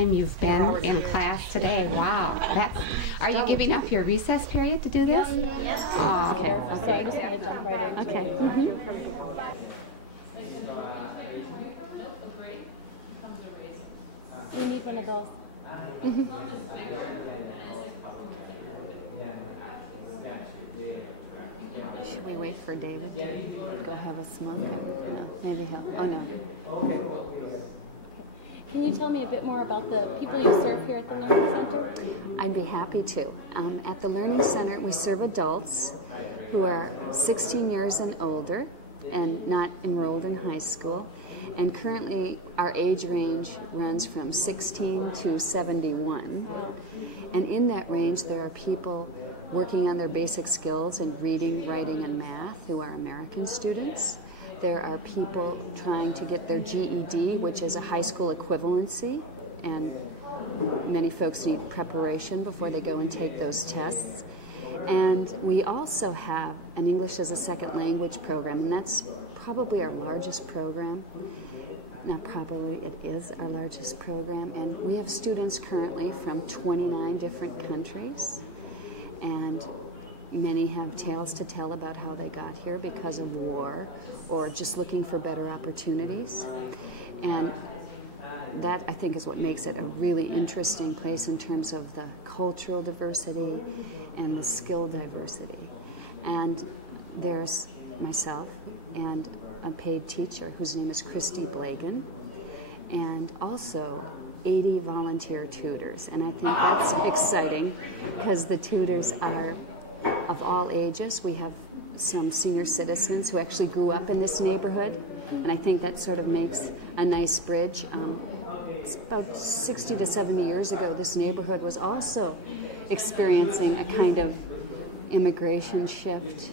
time you've been in class today. Wow. Are you giving up your recess period to do this? Yes. Oh, okay. So I just want to jump right into Okay. it. Mm-hmm. We need one of those. Mm-hmm. Should we wait for David to go have a smoke? No, maybe he'll. Oh no. Can you tell me a bit more about the people you serve here at the Learning Center? I'd be happy to. At the Learning Center, we serve adults who are 16 years and older and not enrolled in high school. And currently, our age range runs from 16 to 71. And in that range, there are people working on their basic skills in reading, writing, and math who are American students. There are people trying to get their GED, which is a high school equivalency, and many folks need preparation before they go and take those tests. And we also have an English as a Second Language program, and that's probably our largest program. Not probably, it is our largest program. And we have students currently from 29 different countries. And many have tales to tell about how they got here because of war or just looking for better opportunities. And that, I think, is what makes it a really interesting place in terms of the cultural diversity and the skill diversity. And there's myself and a paid teacher whose name is Christy Blagan, and also 80 volunteer tutors. And I think that's exciting because the tutors are of all ages. We have some senior citizens who actually grew up in this neighborhood, and I think that sort of makes a nice bridge. It's about 60 to 70 years ago, this neighborhood was also experiencing a kind of immigration shift.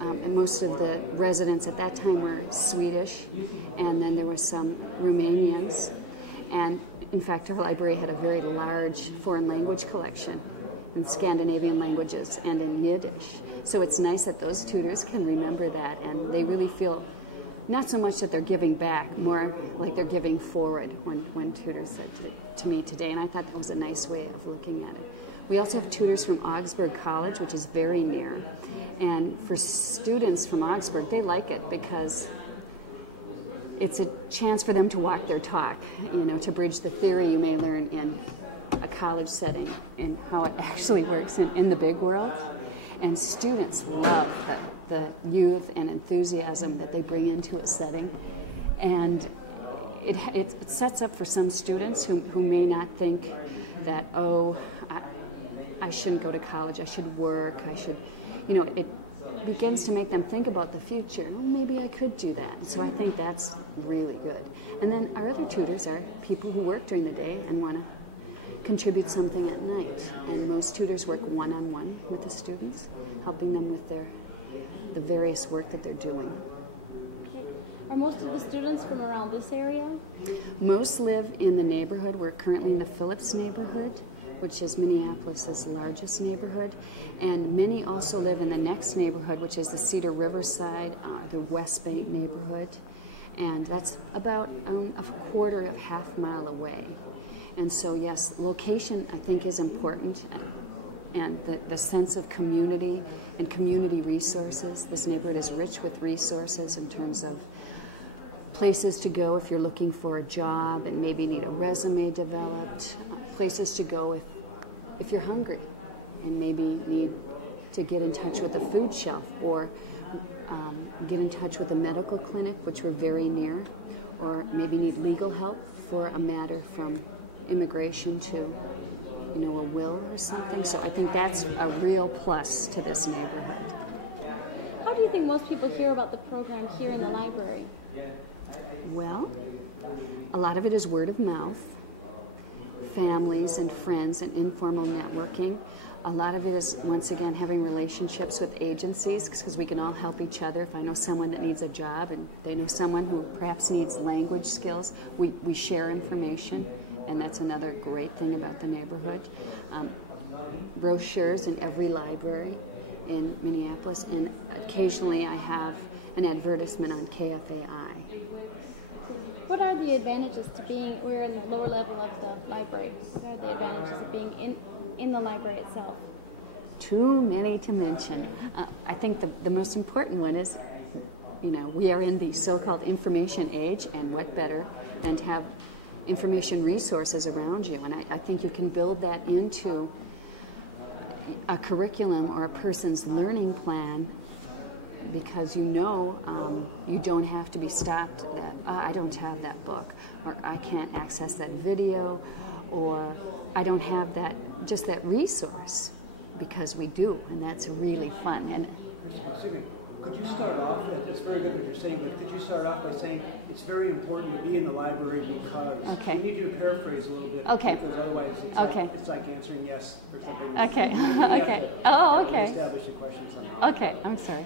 And most of the residents at that time were Swedish, and then there were some Romanians. And in fact, our library had a very large foreign language collection in Scandinavian languages and in Yiddish. So it's nice that those tutors can remember that, and they really feel not so much that they're giving back, more like they're giving forward, when tutors said to me today, and I thought that was a nice way of looking at it. We also have tutors from Augsburg College, which is very near. And for students from Augsburg, they like it because it's a chance for them to walk their talk, to bridge the theory you may learn in a college setting and how it actually works in the big world. And students love the youth and enthusiasm that they bring into a setting. And it sets up for some students who may not think that, I shouldn't go to college, I should work, it begins to make them think about the future. Oh, maybe I could do that. So I think that's really good. And then our other tutors are people who work during the day and want to contribute something at night. And most tutors work one-on-one with the students, helping them with the various work that they're doing. Okay. Are most of the students from around this area? Most live in the neighborhood. We're currently in the Phillips neighborhood, which is Minneapolis' largest neighborhood. And many also live in the next neighborhood, which is the Cedar Riverside, the West Bank neighborhood. And that's about a quarter of half mile away. And so, yes, location, I think, is important. And the sense of community and community resources. This neighborhood is rich with resources in terms of places to go if you're looking for a job and maybe need a resume developed, places to go if you're hungry and maybe need to get in touch with a food shelf or get in touch with a medical clinic, which we're very near, or maybe need legal help for a matter from immigration to, a will or something. So I think that's a real plus to this neighborhood. How do you think most people hear about the program here in the library? Well, a lot of it is word of mouth, families and friends and informal networking. A lot of it is, once again, having relationships with agencies, because we can all help each other. If I know someone that needs a job and they know someone who perhaps needs language skills, we share information, and that's another great thing about the neighborhood. Brochures in every library in Minneapolis, and occasionally I have an advertisement on KFAI. What are the advantages to being, we're in the lower level of the library, what are the advantages of being in the library itself? Too many to mention. I think the most important one is, we are in the so-called information age, and what better than to have information resources around you. And I think you can build that into a curriculum or a person's learning plan, because you don't have to be stopped that I don't have that book, or I can't access that video, or I don't have that resource, because we do, and that's really fun. And excuse me, could you start off, it's very good what you're saying, but could you start off by saying it's very important to be in the library because we need you to paraphrase a little bit, because otherwise it's like answering yes or something. Okay. Establish a question somehow. Okay, I'm sorry.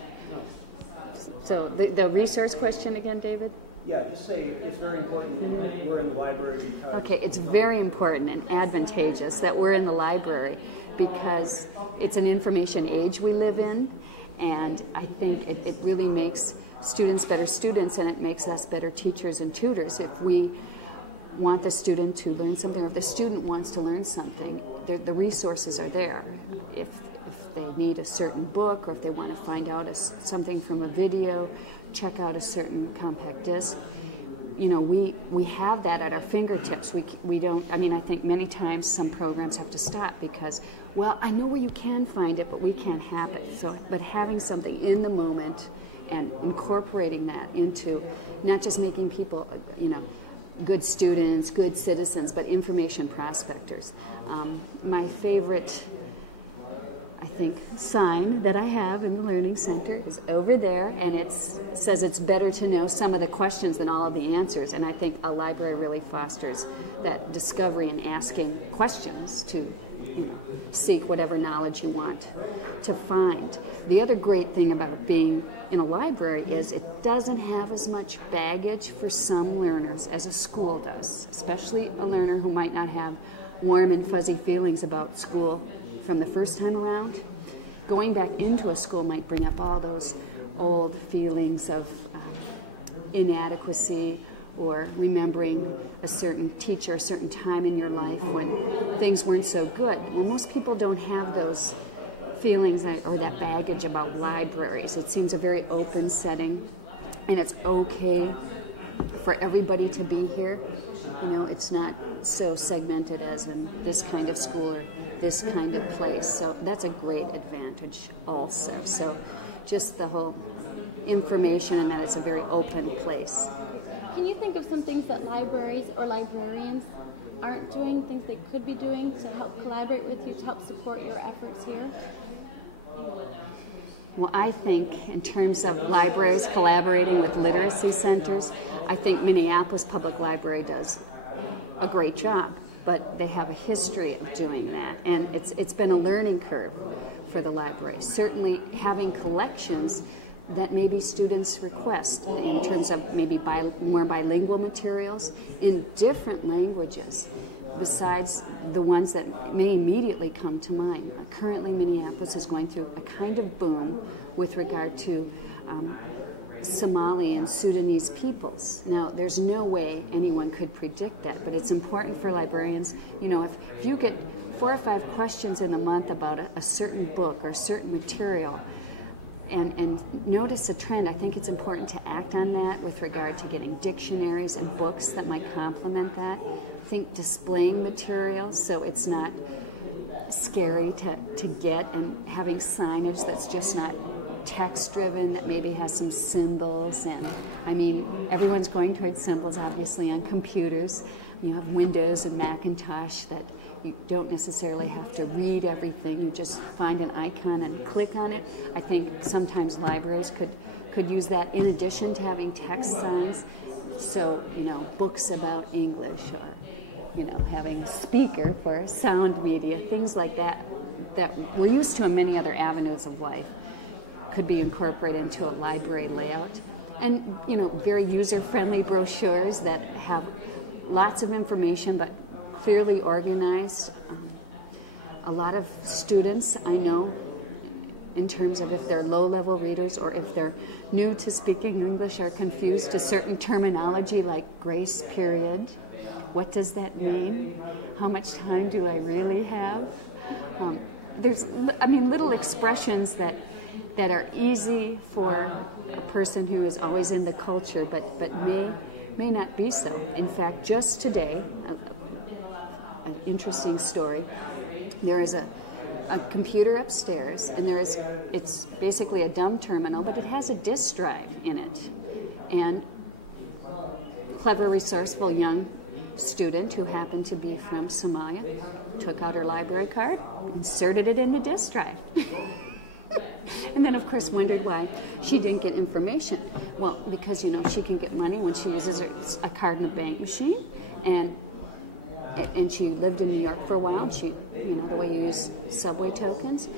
So the resource question again, David? Yeah, just say it's very important that we're in the library because... Okay, it's very important and advantageous that we're in the library because it's an information age we live in, and I think it really makes students better students, and it makes us better teachers and tutors. If we want the student to learn something, or if the student wants to learn something, the resources are there. If they need a certain book, or if they want to find out something from a video, check out a certain compact disc, we have that at our fingertips. We don't, I think many times some programs have to stop because, well, I know where you can find it, but we can't have it. So, but having something in the moment and incorporating that into not just making people, good students, good citizens, but information prospectors. My favorite, I think, sign that I have in the Learning Center is over there, and it says it's better to know some of the questions than all of the answers. And I think a library really fosters that discovery and asking questions to seek whatever knowledge you want to find. The other great thing about being in a library is it doesn't have as much baggage for some learners as a school does, especially a learner who might not have warm and fuzzy feelings about school from the first time around. Going back into a school might bring up all those old feelings of inadequacy, or remembering a certain teacher, a certain time in your life when things weren't so good. Well, most people don't have those feelings or that baggage about libraries. It seems a very open setting, and it's okay for everybody to be here. It's not so segmented as in this kind of school or this kind of place. So that's a great advantage also. So just the whole information, and that it's a very open place. Can you think of some things that libraries or librarians aren't doing, things they could be doing to help collaborate with you, to help support your efforts here? Well, I think in terms of libraries collaborating with literacy centers, I think Minneapolis Public Library does a great job, but they have a history of doing that, and it's been a learning curve for the library. Certainly having collections that maybe students request in terms of maybe more bilingual materials in different languages besides the ones that may immediately come to mind. Currently, Minneapolis is going through a kind of boom with regard to Somali and Sudanese peoples. Now, there's no way anyone could predict that, but it's important for librarians. If you get 4 or 5 questions in a month about a certain book or a certain material, and notice a trend, I think it's important to act on that with regard to getting dictionaries and books that might complement that. I think displaying materials so it's not scary to get, and having signage that's just not text-driven, that maybe has some symbols. And everyone's going towards symbols, obviously, on computers. You have Windows and Macintosh that you don't necessarily have to read everything. You just find an icon and click on it. I think sometimes libraries could use that in addition to having text signs. So, books about English, or, having a speaker for sound media, things like that we're used to in many other avenues of life could be incorporated into a library layout. And, very user-friendly brochures that have lots of information, but clearly organized. A lot of students I know in terms of if they're low-level readers or if they're new to speaking English or confused to certain terminology like grace period. What does that mean? How much time do I really have? There's little expressions that are easy for a person who is always in the culture, but may not be so. In fact, just today, an interesting story, there is a computer upstairs, and it's basically a dumb terminal, but it has a disk drive in it. And clever, resourceful young student who happened to be from Somalia took out her library card, inserted it in the disk drive. And then, of course, wondered why she didn't get information. Well, because, she can get money when she uses a card in a bank machine, and she lived in New York for a while. She, the way you use subway tokens,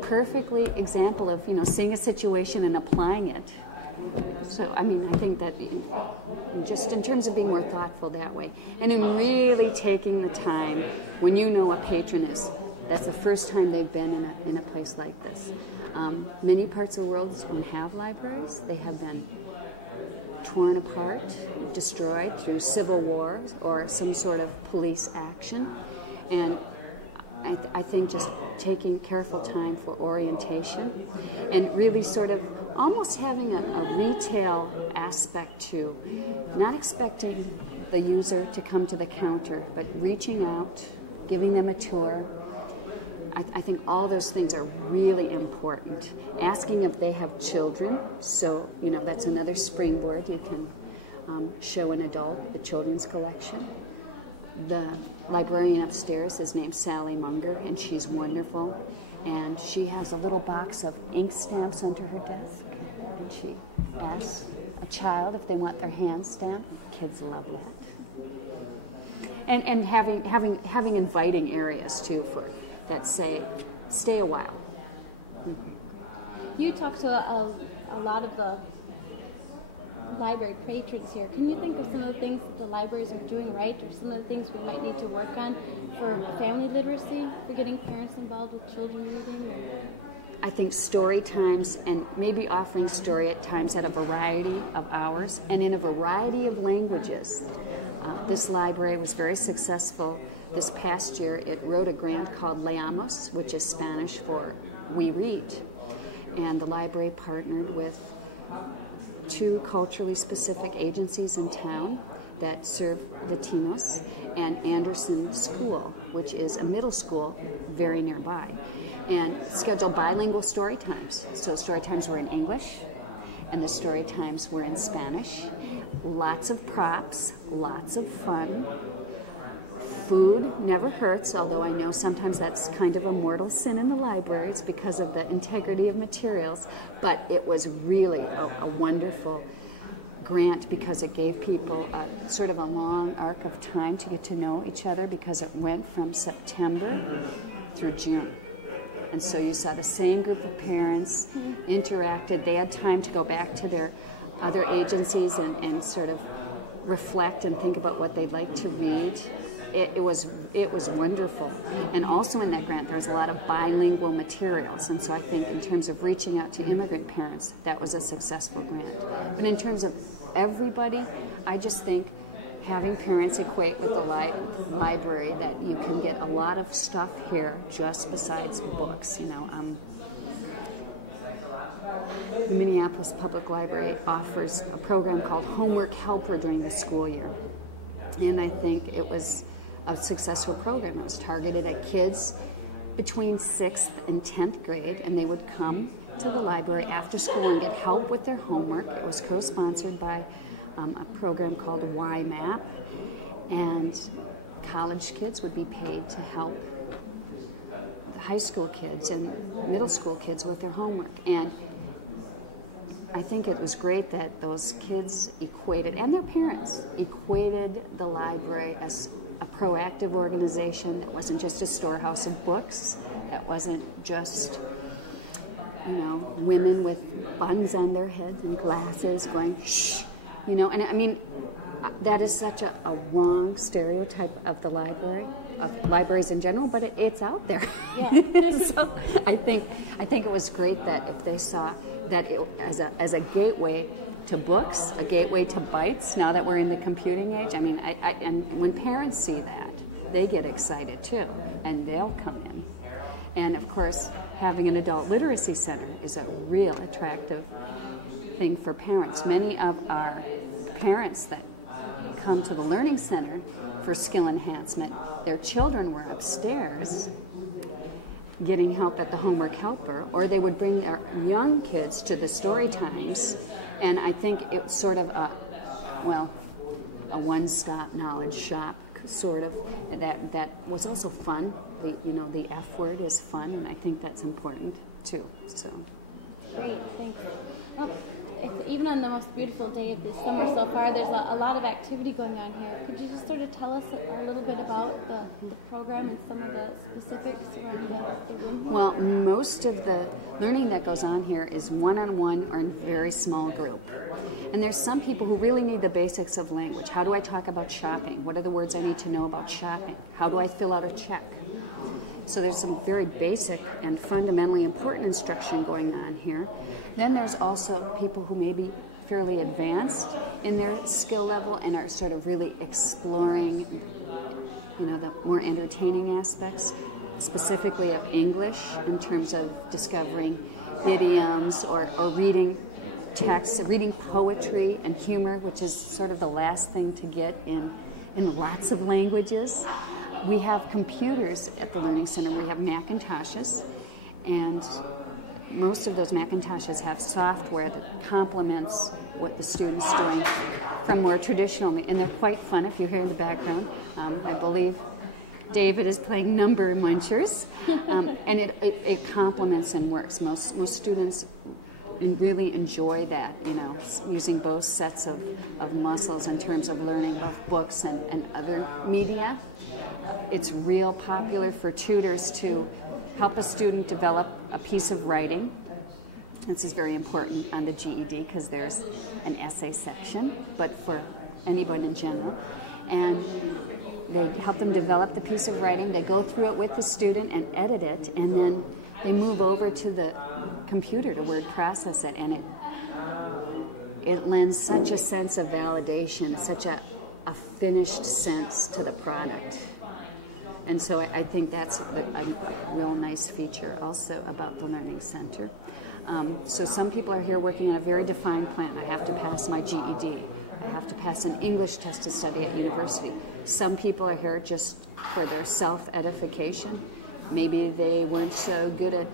perfectly example of, seeing a situation and applying it. So, I think that just in terms of being more thoughtful that way, and in really taking the time when a patron that's the first time they've been in a place like this. Many parts of the world don't have libraries. They have been torn apart, destroyed through civil war or some sort of police action. And I think just taking careful time for orientation and really sort of almost having a retail aspect to not expecting the user to come to the counter, but reaching out, giving them a tour. I think all those things are really important. Asking if they have children, so, that's another springboard. You can show an adult the children's collection. The librarian upstairs is named Sally Munger, and she's wonderful. And she has a little box of ink stamps under her desk. And she asks a child if they want their hand stamped. Kids love that. And having inviting areas, too, for that say, stay a while. You talk to a lot of the library patrons here. Can you think of some of the things that the libraries are doing right, or some of the things we might need to work on for family literacy, for getting parents involved with children reading? I think story times, and maybe offering story at times at a variety of hours and in a variety of languages. This library was very successful. This past year, it wrote a grant called Leamos, which is Spanish for we read. And the library partnered with 2 culturally specific agencies in town that serve Latinos, and Anderson School, which is a middle school very nearby, and scheduled bilingual story times. So story times were in English, and the story times were in Spanish. Lots of props, lots of fun. Food never hurts, although I know sometimes that's kind of a mortal sin in the libraries because of the integrity of materials, but it was really a wonderful grant because it gave people sort of a long arc of time to get to know each other, because it went from September through June. And so you saw the same group of parents interacted. They had time to go back to their other agencies and sort of reflect and think about what they'd like to read. It was wonderful. And also in that grant, there was a lot of bilingual materials. And so I think in terms of reaching out to immigrant parents, that was a successful grant. But in terms of everybody, I just think having parents equate with the library, that you can get a lot of stuff here just besides books. The Minneapolis Public Library offers a program called Homework Helper during the school year. And I think it was a successful program. It was targeted at kids between 6th and 10th grade, and they would come to the library after school and get help with their homework. It was co-sponsored by a program called YMAP, and college kids would be paid to help the high school kids and middle school kids with their homework. And I think it was great that those kids equated, and their parents, equated the library as a proactive organization that wasn't just a storehouse of books, that wasn't just, women with buns on their heads and glasses going, shh, and I mean, that is such a wrong stereotype of the library. of libraries in general, but it's out there. Yeah. So I think it was great that if they saw that it, as a gateway to books, a gateway to bites, now that we're in the computing age. I mean, and when parents see that, they get excited too, and they'll come in. And of course, having an adult literacy center is a real attractive thing for parents. Many of our parents that come to the Learning Center for skill enhancement, their children were upstairs getting help at the homework helper, or they would bring their young kids to the storytimes. And I think it's sort of a one-stop knowledge shop, sort of. That was also fun. The F word is fun, and I think that's important too. So. Great, thanks. Well, even on the most beautiful day of the summer so far, there's a lot of activity going on here. Could you just sort of tell us a little bit about the program and some of the specifics around the room here? Well, most of the learning that goes on here is one-on-one or in a very small group. And there's some people who really need the basics of language. How do I talk about shopping? What are the words I need to know about shopping? How do I fill out a check? So there's some very basic and fundamentally important instruction going on here. Then there's also people who may be fairly advanced in their skill level and are sort of really exploring, the more entertaining aspects, specifically of English in terms of discovering idioms or reading texts, reading poetry and humor, which is sort of the last thing to get in lots of languages. We have computers at the Learning Center. We have Macintoshes, and most of those Macintoshes have software that complements what the student's doing from more traditional, and they're quite fun if you hear in the background. I believe David is playing Number Munchers, and it complements and works. Most students really enjoy that, using both sets of muscles in terms of learning both books and other media. It's real popular for tutors to help a student develop a piece of writing. This is very important on the GED because there's an essay section, but for anyone in general. And they help them develop the piece of writing. They go through it with the student and edit it, and then they move over to the computer to word process it, and it lends such a sense of validation, such a finished sense to the product. And so I think that's a real nice feature also about the Learning Center. So some people are here working on a very defined plan. I have to pass my GED. I have to pass an English test to study at university. Some people are here just for their self-edification. Maybe they weren't so good at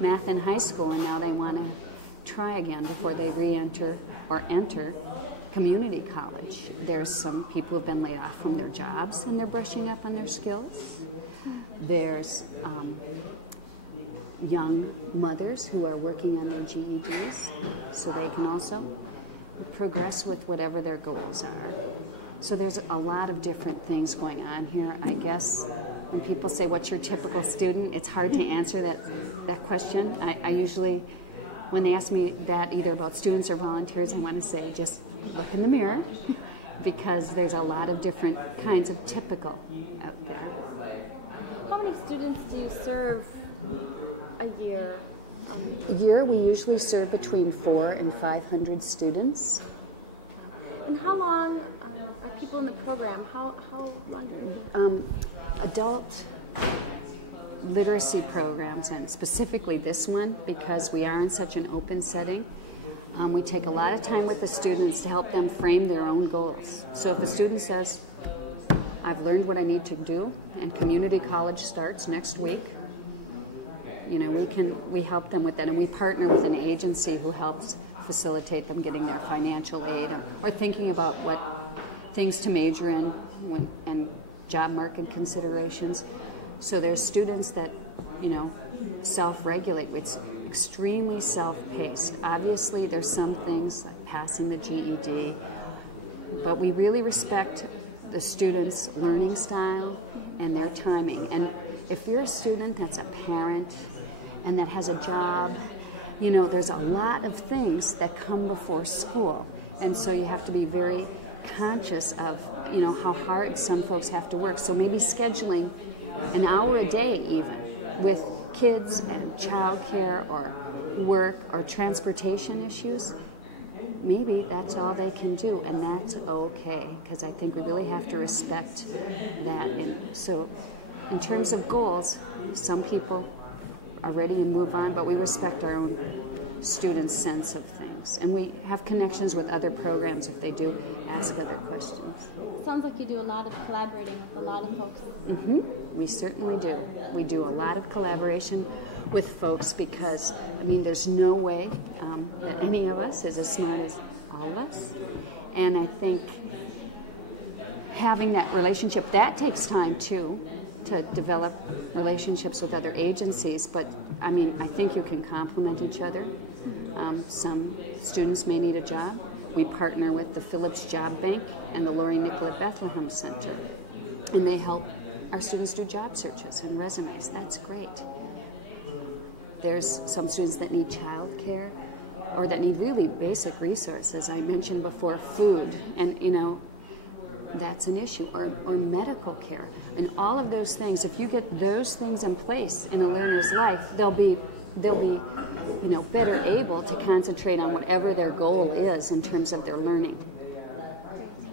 math in high school and now they want to try again before they re-enter or enter community college. There's some people who have been laid off from their jobs and they're brushing up on their skills. There's young mothers who are working on their GEDs so they can also progress with whatever their goals are. So there's a lot of different things going on here. I guess when people say, what's your typical student? It's hard to answer that question. I usually, when they ask me that either about students or volunteers, I want to say just look in the mirror because there's a lot of different kinds of typical out there. How many students do you serve a year? A year, we usually serve between 400 and 500 students. And how long are people in the program? How long do adult literacy programs, and specifically this one, because we are in such an open setting, we take a lot of time with the students to help them frame their own goals. So if a student says, I've learned what I need to do, and community college starts next week, we help them with that, and we partner with an agency who helps facilitate them getting their financial aid or thinking about what things to major in and job market considerations. So there's students that, self-regulate. It's extremely self-paced. Obviously, there's some things like passing the GED, but we really respect the students' learning style and their timing. And if you're a student that's a parent and that has a job, there's a lot of things that come before school. And so you have to be very conscious of you know, how hard some folks have to work. So maybe scheduling an hour a day even with kids and childcare or work or transportation issues. Maybe that's all they can do, and that's okay, because I think we really have to respect that. And so in terms of goals, some people are ready and move on, but we respect our own students' sense of things. And we have connections with other programs if they do ask other questions. Sounds like you do a lot of collaborating with a lot of folks. Mm-hmm. We certainly do. We do a lot of collaboration with folks because, I mean, there's no way that any of us is as smart as all of us. And I think having that relationship, that takes time too, to develop relationships with other agencies. But, I mean, I think you can complement each other. Some students may need a job. We partner with the Phillips Job Bank and the Lori Nicollet Bethlehem Center. And they help our students do job searches and resumes. That's great. There's some students that need child care or that need really basic resources. I mentioned before food, and, you know, that's an issue, or medical care. And all of those things, if you get those things in place in a learner's life, they'll be you know, better able to concentrate on whatever their goal is in terms of their learning.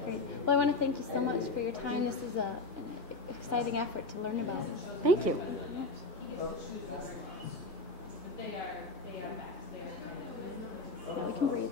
Great. Well, I want to thank you so much for your time. This is an exciting effort to learn about. Thank you. We can breathe.